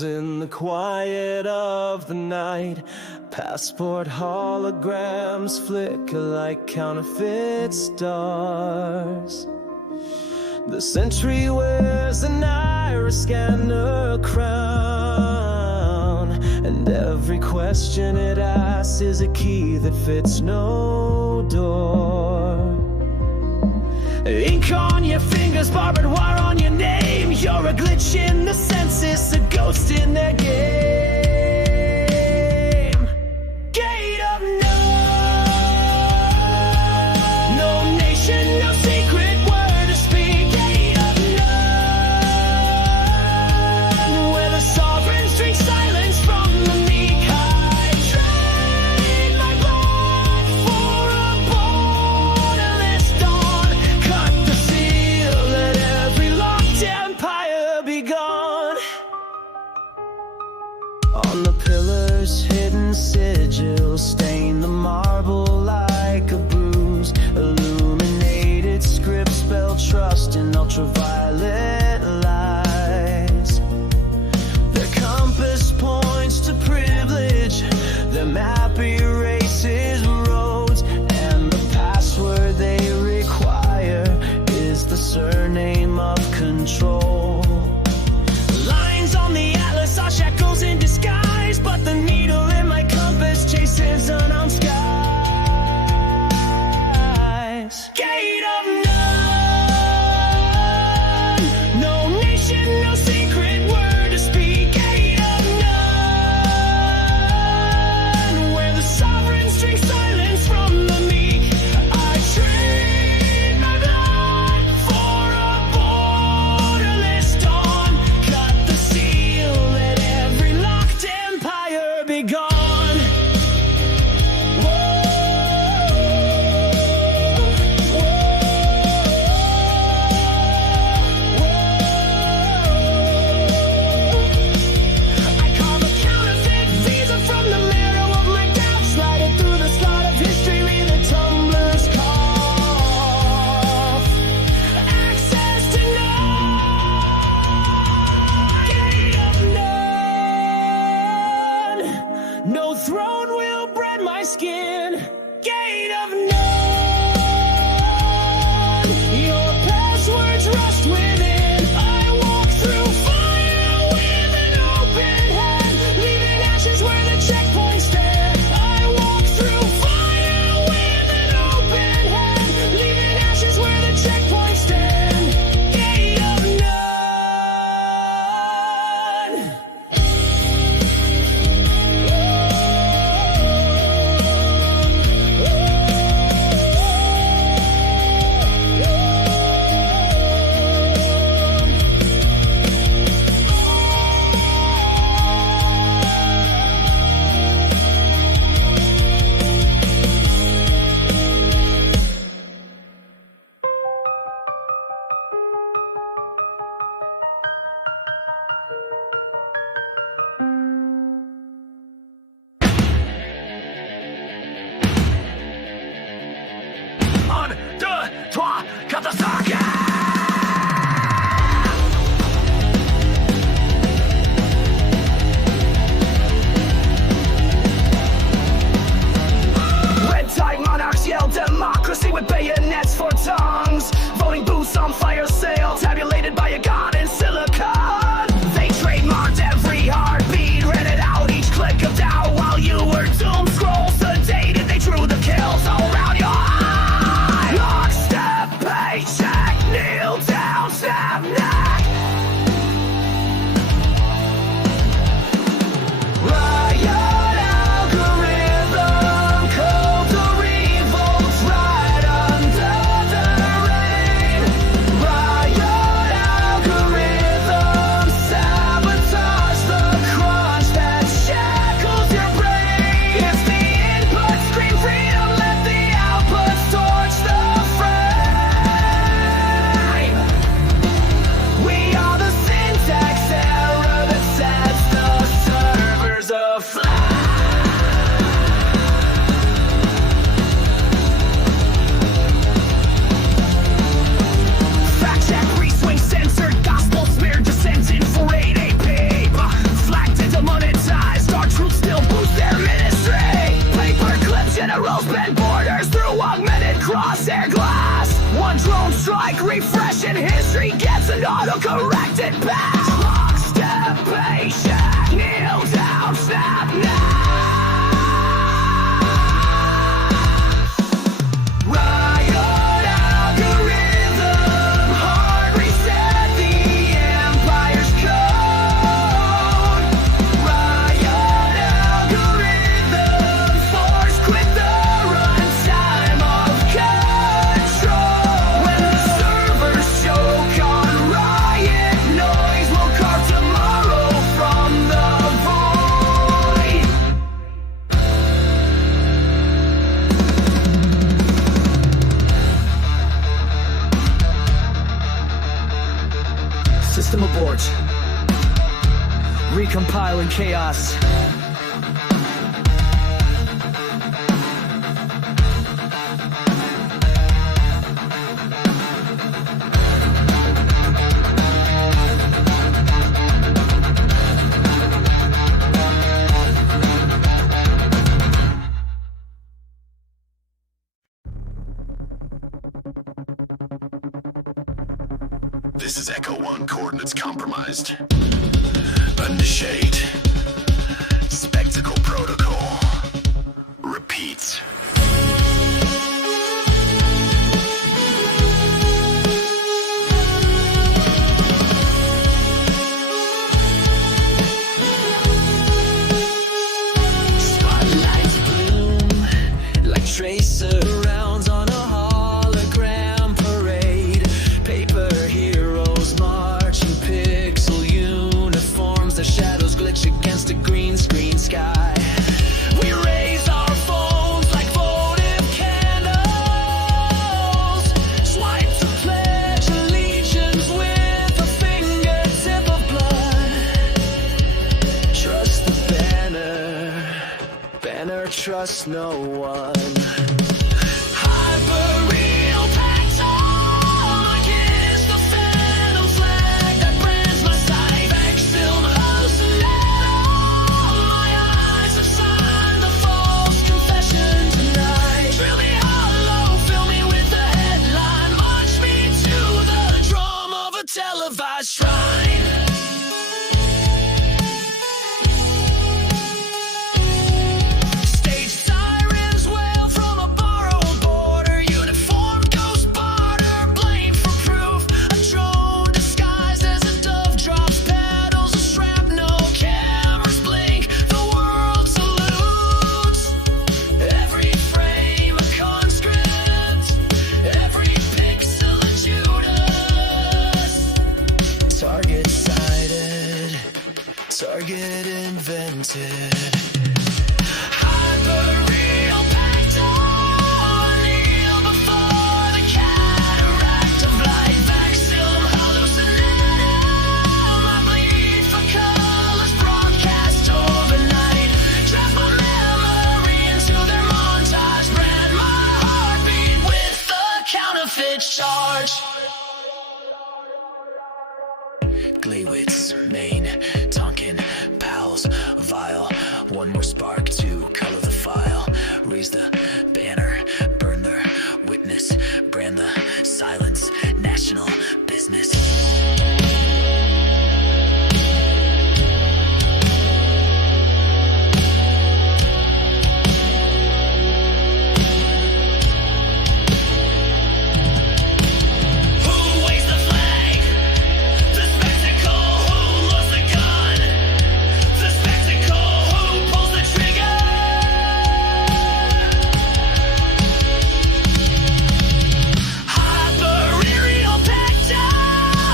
In the quiet of the night, passport holograms flicker like counterfeit stars. The sentry wears an iris scanner crown, and every question it asks is a key that fits no door. Ink on your fingers, barbed wire on your name. You're a glitch in the census, a ghost in their game. Gate of none. No nation, no secret word to speak. Gate of none. Where the sovereigns drink silence from the meek. I trade my blood for a borderless dawn. Cut the seal, let every locked empire be gone. On the pillars, hidden sigils stain the marble like a bruise. Illuminated scripts spell trust in ultraviolet lights. Their compass points to privilege. Their map erases roads, and the password they require is the surname of control. Lines on the atlas are shackles in disguise, but the needle in my compass chases unarmed skies. Gate of none. No nation, no secret word to speak. Gate of none. Where the sovereigns drink silence from the meek. I trade my blood for a borderless dawn. Cut the seal, let every locked empire be gone. I carve a counterfeit visa from the marrow of my doubt, slide it through the slot of history, read the tumbler's cough. Access denied. Gate of none. No throne will bread my skin. Gate of none. Your passwords rust within. I walk through fire with an open hand, leaving ashes where the checkpoints stand. I walk through fire with an open hand, leaving ashes where the checkpoints stand. Gate of none. like refreshing history gets an auto-corrected pass. Lockstep, patient, kneel down, snap now. Riot algorithm, hard reset the empire's code. Riot algorithm, force quit the runtime of control. When the servers choke on riot noise, we'll carve tomorrow from the void. System abort. Recompiling chaos. This is Echo 1, coordinates compromised. Initiate. Spectacle protocol. Repeat. Spotlights bloom like tracer rounds on a hologram parade. Paper heroes march in pixel uniforms. Their shadows glitch against a green screen sky. We raise our phones like votive candles. Swipe to pledge allegiance with a fingertip of blood. Trust the banner, trust no one. Hyperreal Pactum, I kiss the phantom flag that brands my sight. Vexillum, Hallucinatum, my eyes have signed the false confession tonight. Drill me hollow, fill me with the headline, march me to the drum of a televised shrine. Stage sirens wail from a borrowed border. Uniform ghost barter, blame for proof. A drone disguised as a dove drops petals of shrapnel. Cameras blink, the world salutes. Every frame a conscript, every pixel a Judas. Target sighted, target invented. Hyperreal Pactum, kneel before the cataract of light. Vexillum, Hallucinatum, I bleed for colors broadcast overnight. Draft my memory into their montage, brand my heartbeat with the counterfeit charge. Glaywitz, Maine, Tonkin, Pals, Vile. One more spark to color the file. Raise the banner, burn the witness, brand the silence, national business. Who waves the flag? The spectacle. Who loads the gun? The spectacle. Who pulls the trigger? Hyperreal Pactum.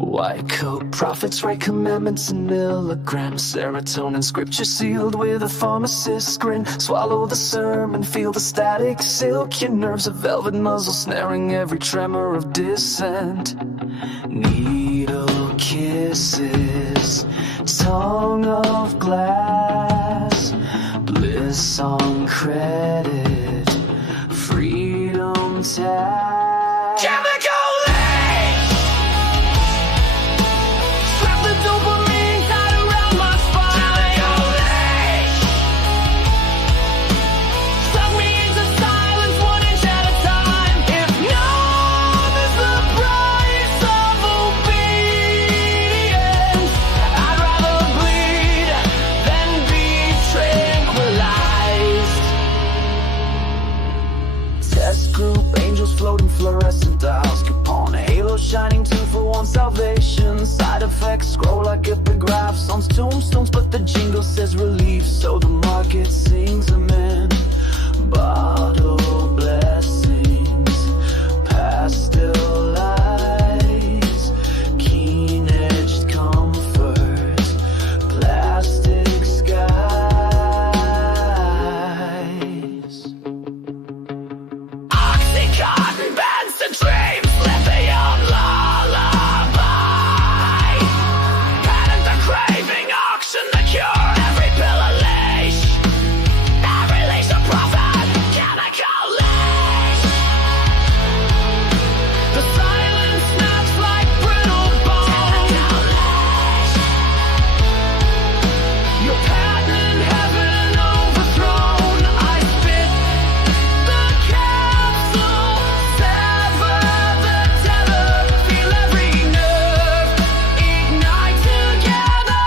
White coat prophets write commandments in milligrams. Serotonin scripture sealed with a pharmacist's grin. Swallow the sermon, feel the static silk. Your nerves a velvet muzzle snaring every tremor of dissent. Needle kisses, tongue of glass, bliss on credit, freedom tag. Chemical leash! Strap the dopamine tied around my spine. Chemical leash! Suck me into silence 1 inch at a time. If numb is the price of obedience, I'd rather bleed than be tranquilized. Test group angels floating fluorescent dials. Coupon a halo shining 2 for 1 salvation. Side effects scroll like epigraphs on tombstones, but the jingle says relief, so the market sings amen. Bottle blessings, pastel lights, keen-edged comfort, plastic skies. Oxycontin bends to dreams, lithium lullaby. Panic the craving, auction the cure, every pill a leash, every leash a prophet, chemical leash. The silence snaps like brittle bone. Chemical leash. Your patent in heaven overthrown. I spit the capsule, sever the tether, feel every nerve ignite together.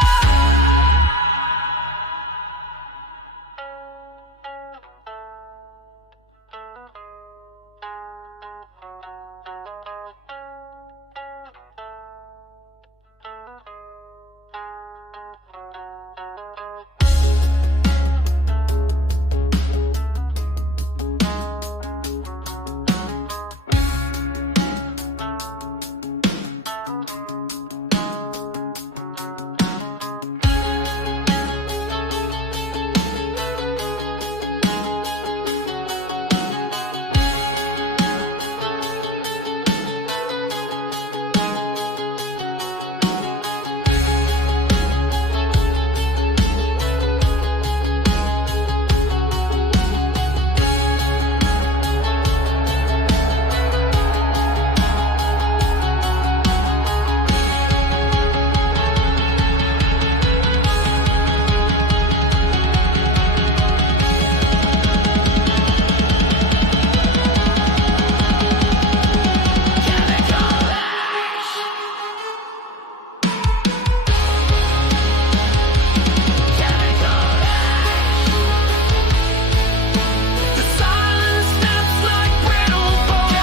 The silence snaps like brittle bone.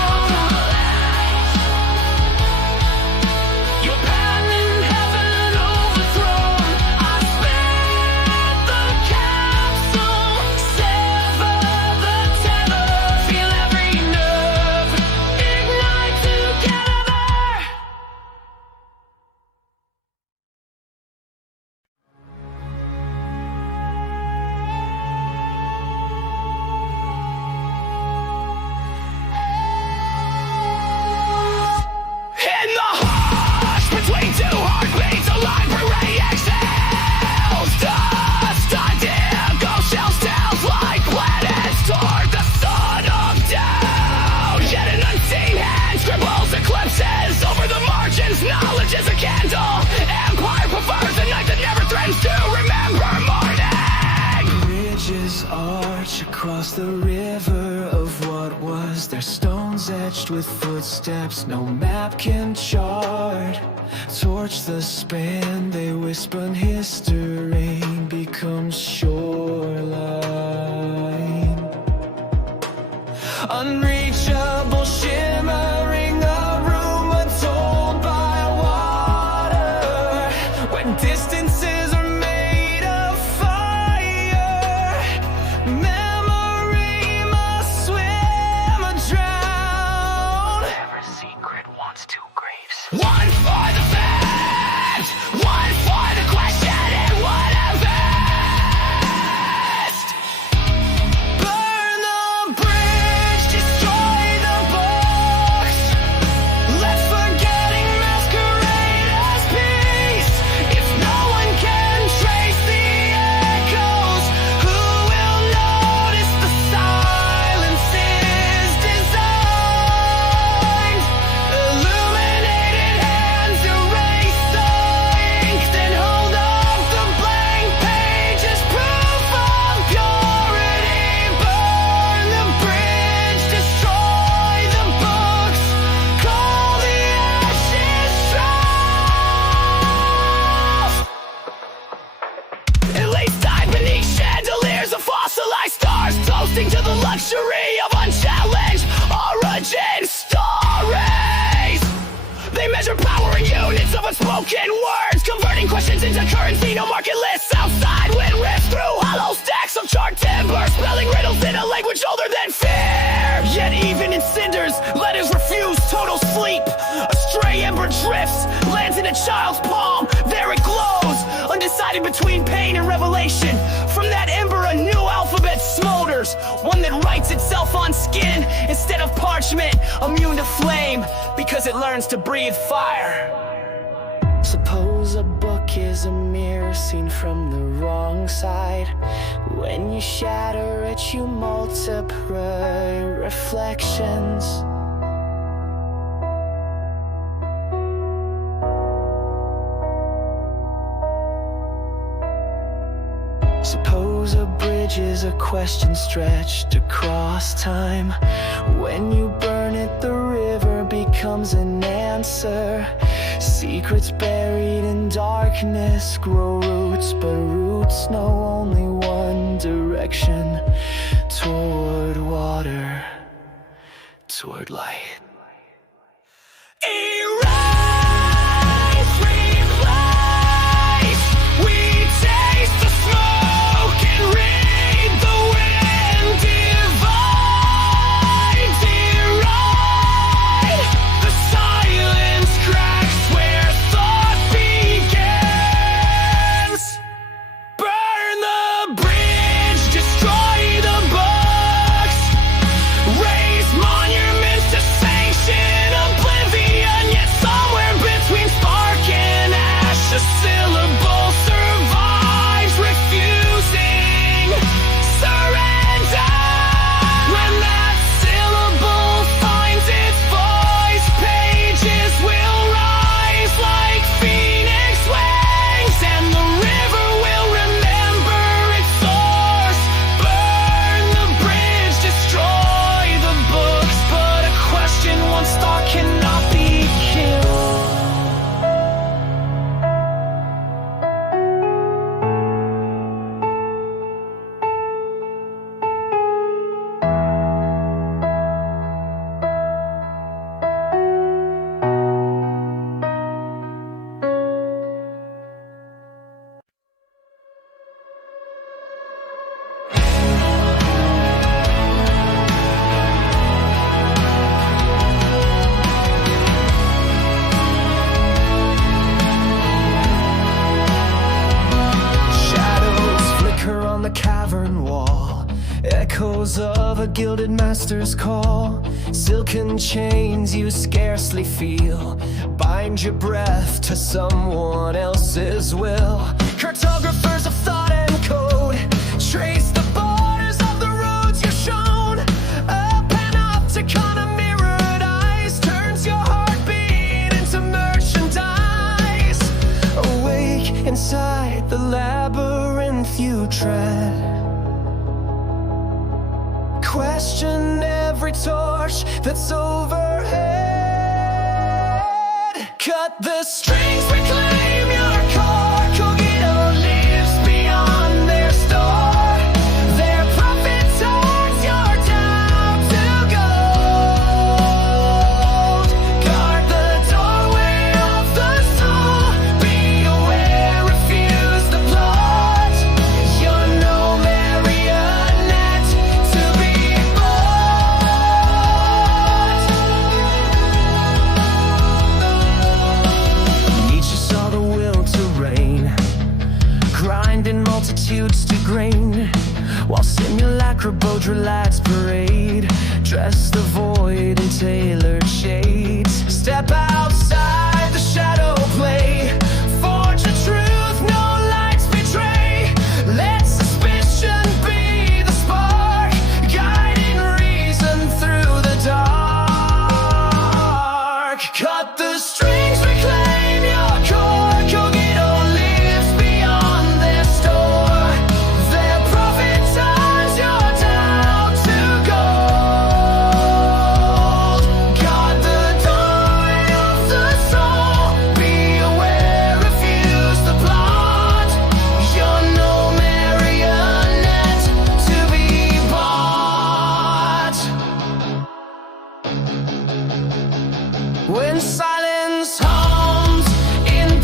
Your patent in heaven overthrown. I spit the capsule, sever the tether, feel every nerve ignite together. In the hush between 2 heartbeats, a library exhales dust. Idea ghost shells tails like planets toward the sun of down. Yet an unseen hand scribbles eclipses over the margins. Knowledge is a candle. Empire prefers a night that never threatens to remember morning. Bridges arch across the river of what was. Their stones etched with footsteps no map can chart. Torch the span, they whisper history becomes shoreline. Unreachable shimmering, a room untold by water, when distances are made of fire. Memory must swim or drown. Every secret wants 2 graves. One for the spoken words, converting questions into currency. No market lists outside, wind rips through hollow stacks of charred timber, spelling riddles in a language older than fear. Yet even in cinders, letters refuse total sleep. A stray ember drifts, lands in a child's palm. There it glows, undecided between pain and revelation. From that ember a new alphabet smolders, one that writes itself on skin instead of parchment, immune to flame because it learns to breathe fire. Suppose a book is a mirror seen from the wrong side. When you shatter it, you multiply reflections. Suppose a bridge is a question stretched across time. When you burn it, the river becomes an answer. Secrets buried in darkness grow roots, but roots know only one direction: toward water, toward light. Erase, replace. We taste the smoke and read the wind. Divide, deride. The silence cracks where thought begins. Burn the bridge, destroy the books. Raise monuments to sanction oblivion. Yet somewhere between spark and ash, a syllable survives, refusing surrender. When that syllable finds its voice, pages will rise like phoenix wings, and the river will remember its source. Burn the bridge, destroy the books, but a question once thought cannot be killed. Shadows flicker on the cavern wall, echoes of a gilded master's call. Silken chains you scarcely feel bind your breath to someone else's will. Cartographers of thought and code trace the borders of the roads you're shown. A panopticon of mirrored eyes turns your heartbeat into merchandise. Awake inside the labyrinth you tread. Question every torch that's overhead. Cut the strings, reclaim your core. Cogito lives beyond their store. Their prophet turns your doubt to gold. Guard the doorway of the soul. Be aware, refuse the plot. You're no marionette to be bought. Nietzsche saw the will to reign, grinding multitudes to grain, while simulacra baudrillades parade, dress the void in tailored shades. Step outside the shadow play, forge a truth no lights betray. Let suspicion be the spark, guiding reason through the dark. Cut the strings, reclaim your core. Cogito lives beyond their store. Their prophet turns your doubt to gold. Guard the doorway of the soul. Be aware, refuse the plot. You're no marionette to be bought. When silence hums in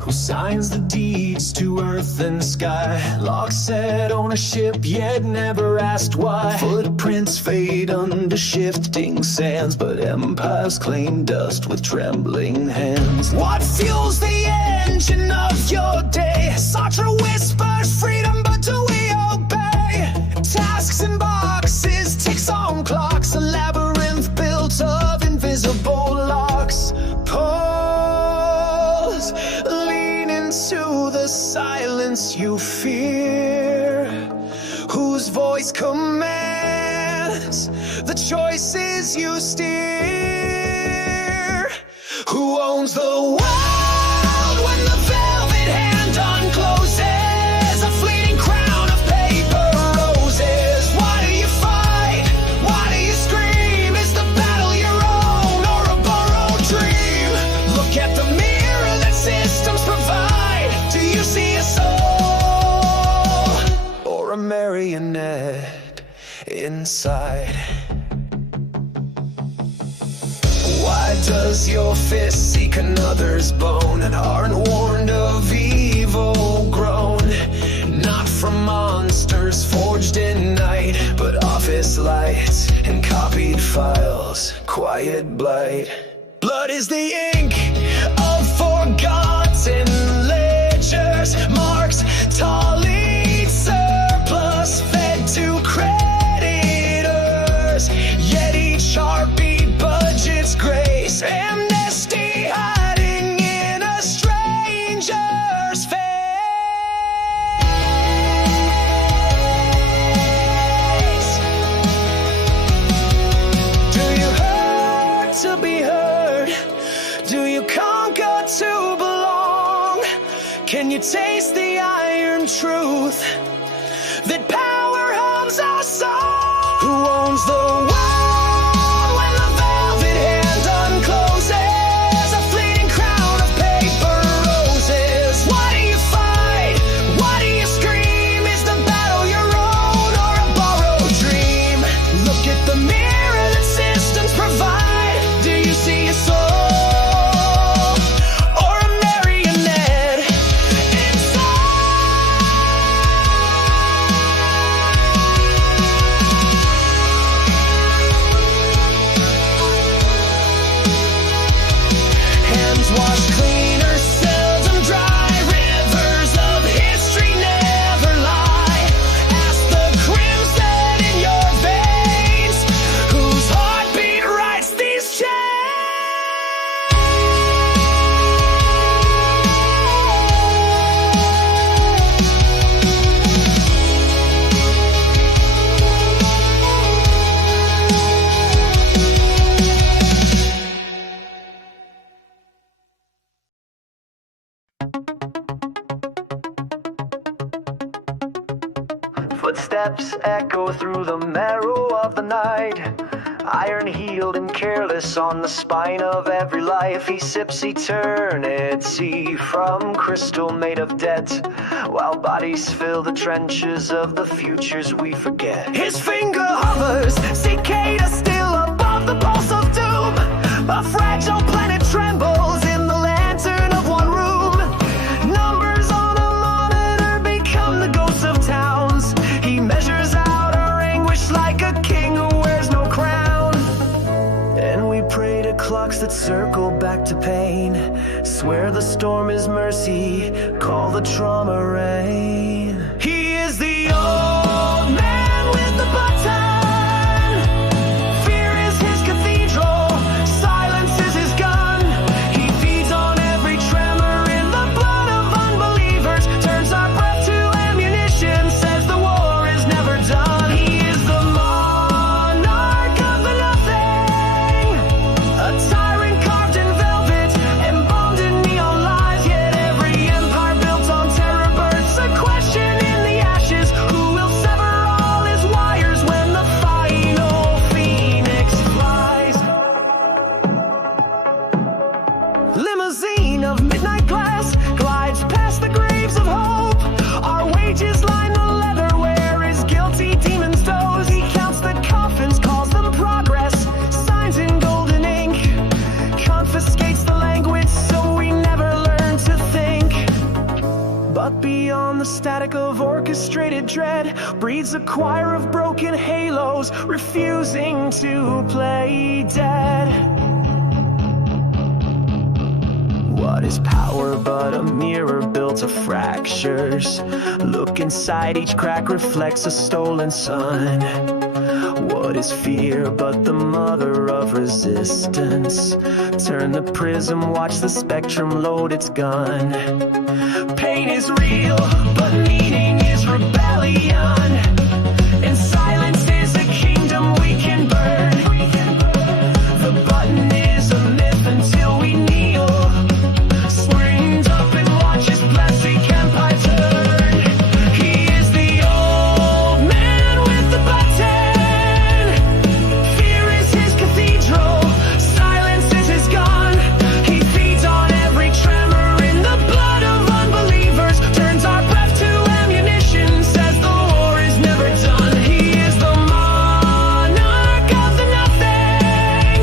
Who signs the deeds to earth and sky? Lock set on a ship, yet never asked why. Footprints fade under shifting sands, but empires claim dust with trembling hands. What fuels the engine of your day? Sartre whispers freedom, but do we obey? Tasks and boxes, ticks on clocks, a labyrinth built of invisible locks. Pause, lean into the silence you fear. Whose voice commands the choices you steer? Who owns the world when the velvet hand uncloses? A fleeting crown of paper roses. Why do you fight? Why do you scream? Is the battle your own or a borrowed dream? Look at the mirror that systems provide. Do you see a soul or a marionette inside? Why does your fist seek another's bone and aren't warned of evil grown? Not from monsters forged in night, but office lights and copied files, quiet blight. Blood is the ink of forgotten ledgers, marks tallied surplus fed to creditors, yet each heartbeat budget's grace. Amnesty hiding in a stranger's face. Do you hurt to be heard? Do you conquer to belong? Can you taste the iron truth that power hums our song? Who owns the world? Footsteps echo through the marrow of the night. Iron-heeled and careless on the spine of every life. He sips eternity from crystal made of debt, while bodies fill the trenches of the futures we forget. His finger hovers, cicada still above the pulse of doom. A fragile planet trembles in the lantern of one room. Numbers on a monitor become the ghosts of towns. He measures out our anguish like a king who wears no crown. And we pray to clocks that circle back to pain. Swear the storm is mercy, call the trauma rain. He is the old man with the button. Fear is his cathedral, silence is his gun. He feeds on every tremor in the blood of unbelievers, turns our breath to ammunition, says the war is never done. He is the monarch of the nothing, a tyrant carved in velvet, embalmed in neon lies. Yet every empire built on terror births a question in the static of orchestrated dread breeds a choir of broken halos, refusing to play dead. What is power but a mirror built of fractures? Look inside, each crack reflects a stolen sun. What is fear but the mother of resistance? Turn the prism, watch the spectrum load its gun. Pain is real, but meaning is rebellion. And silence is a kingdom we can burn. The button is a myth until we kneel. Springed up and watch his plastic empire turn. He is the old man with the button. Fear is his cathedral, silence is his gun. He feeds on every tremor in the blood of unbelievers. Turns our breath to ammunition, says the war is never done. He is the monarch of the nothing,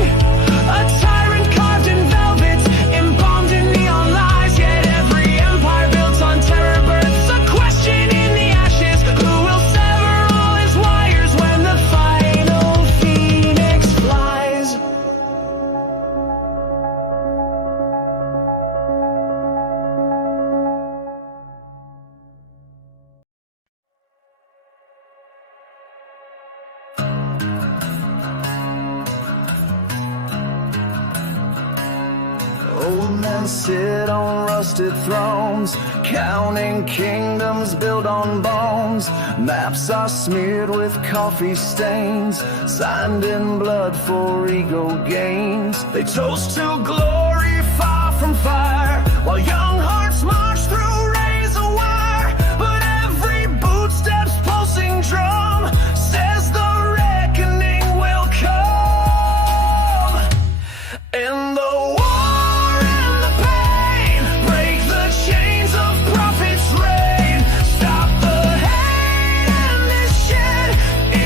a tyrant carved in velvet, embalmed in neon lies. Yet every empire built on terror births a question in the ashes. Who will sever all his wires when the final phoenix flies? Old men sit on rusted thrones, counting kingdoms built on bones. Maps are smeared with coffee stains, signed in blood for ego gains. They toast to glory far from fire, while young hearts march through razor wire. But every bootstep's pulsing drum says the reckoning will come. And the war and the pain break the chains of prophet's reign. Stop the hate and this shit.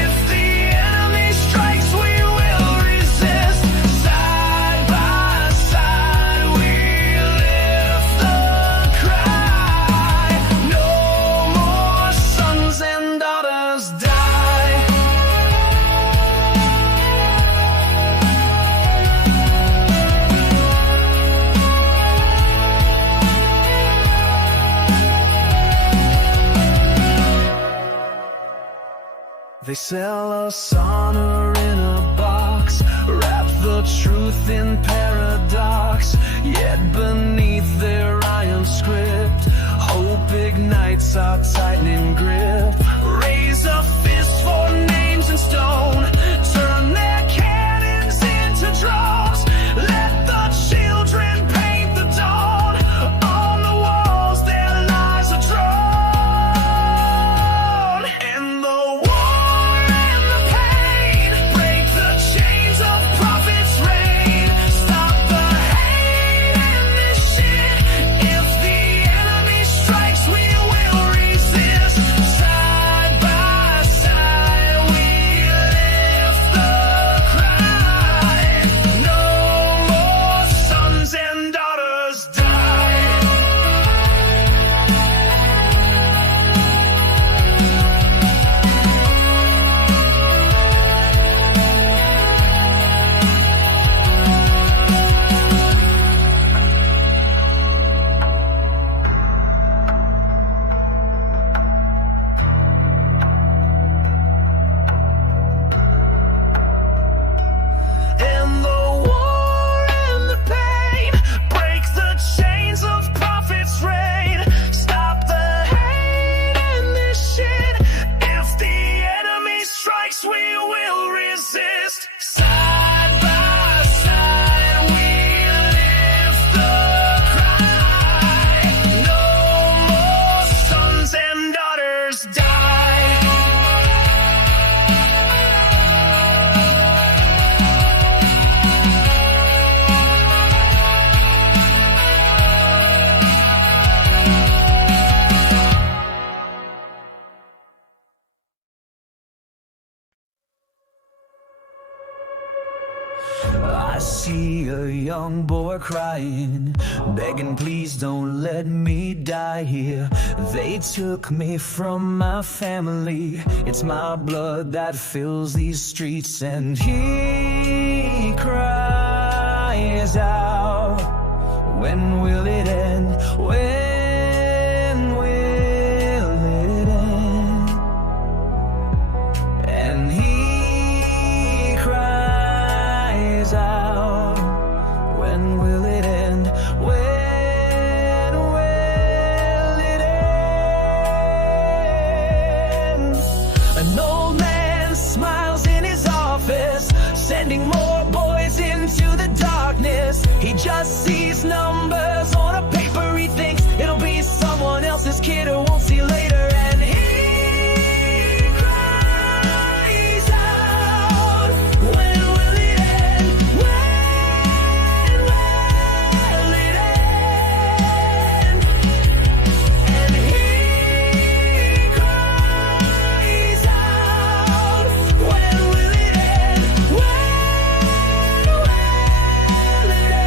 If the enemy strikes, we will resist. Side by side, we lift the cry. No more sons and daughters die. They sell us honor in a box, wrap the truth in paradox. Yet beneath their iron script, hope ignites our tightening grip. Raise a fist for names in stone, turn their cannons into drones. Let the children paint the dawn on the walls their lies are drawn. And the war and the pain break the chains of prophet's reign. Stop the hate and this shit. If the enemy strikes, we will resist. Side see a young boy crying, begging please don't let me die here. They took me from my family, it's my blood that fills these streets. And he cries out, when will it end? When will it end? And he cries out, when will it end? When will it end? An old man smiles in his office, sending more boys into the darkness. He just sees numbers on a paper. He thinks it'll be someone else's kid who won't see later. And he cries out, when will it end? When will it end? And he cries out, when will it end? When will it end?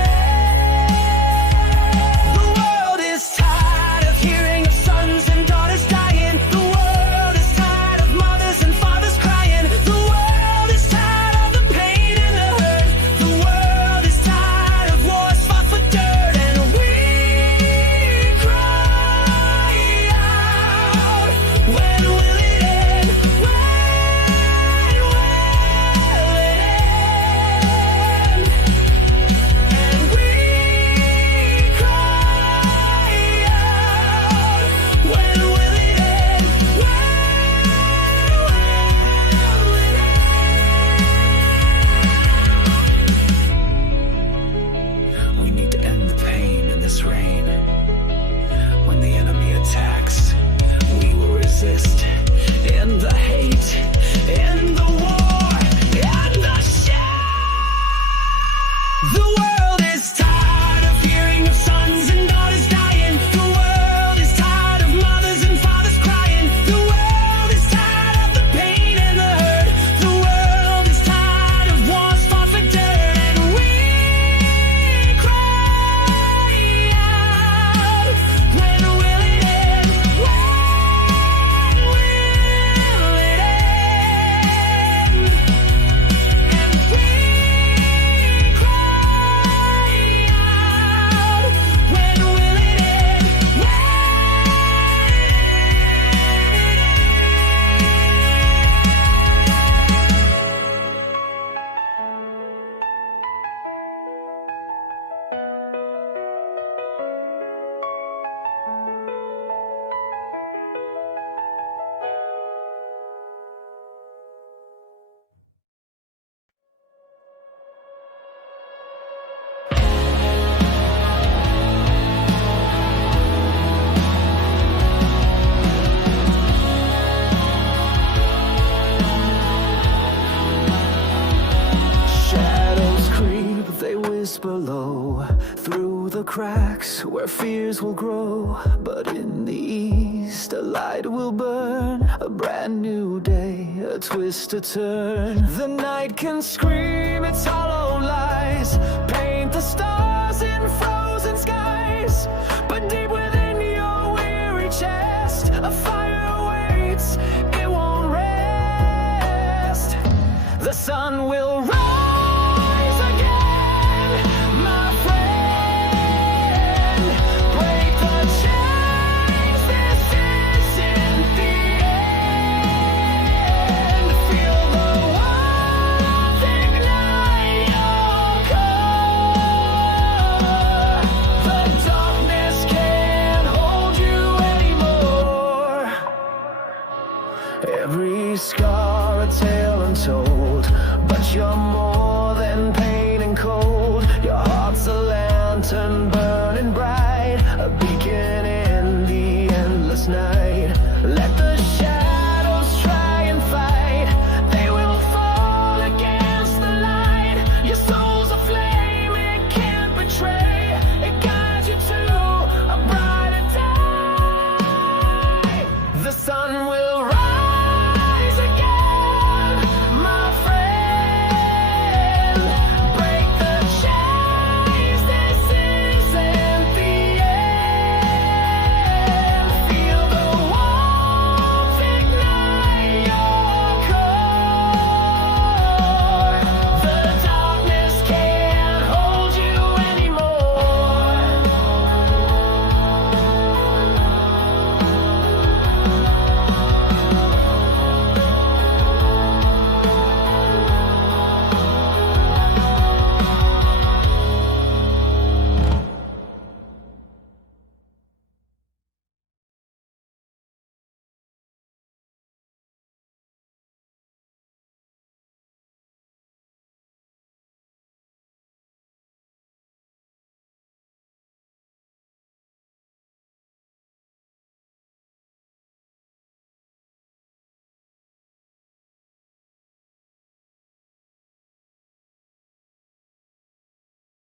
The world is tired of hearing of sons and daughters dying. The world is tired of mothers and fathers crying. The world is tired of the pain and the hurt. The world is tired of wars fought for dirt. And we cry out, when will it end? When will it end? And we cry out, when will it end? We need to end the pain in this reign. When the enemy attacks, we will resist. In the hate, in the war, in the shame. The world is tired of hearing of sons and daughters dying. The world is tired of mothers and fathers crying. The world is tired of the pain and the hurt. The world is tired of wars fought for dirt. And we cry out, when will it end? When will it end? And we cry out, when will it end? Shadows creep, they whisper low through the cracks where fears will grow. But in the east, a light will burn, a brand new day, a twist, a turn. The night can scream its hollow lies, paint the stars in frozen skies. But deep within your weary chest, a fire awaits, it won't rest. The sun will rise again, my friend. Break the chains, this isn't the end. Feel the warmth ignite your core. The darkness can't hold you anymore. Every scar a tale untold, but you're more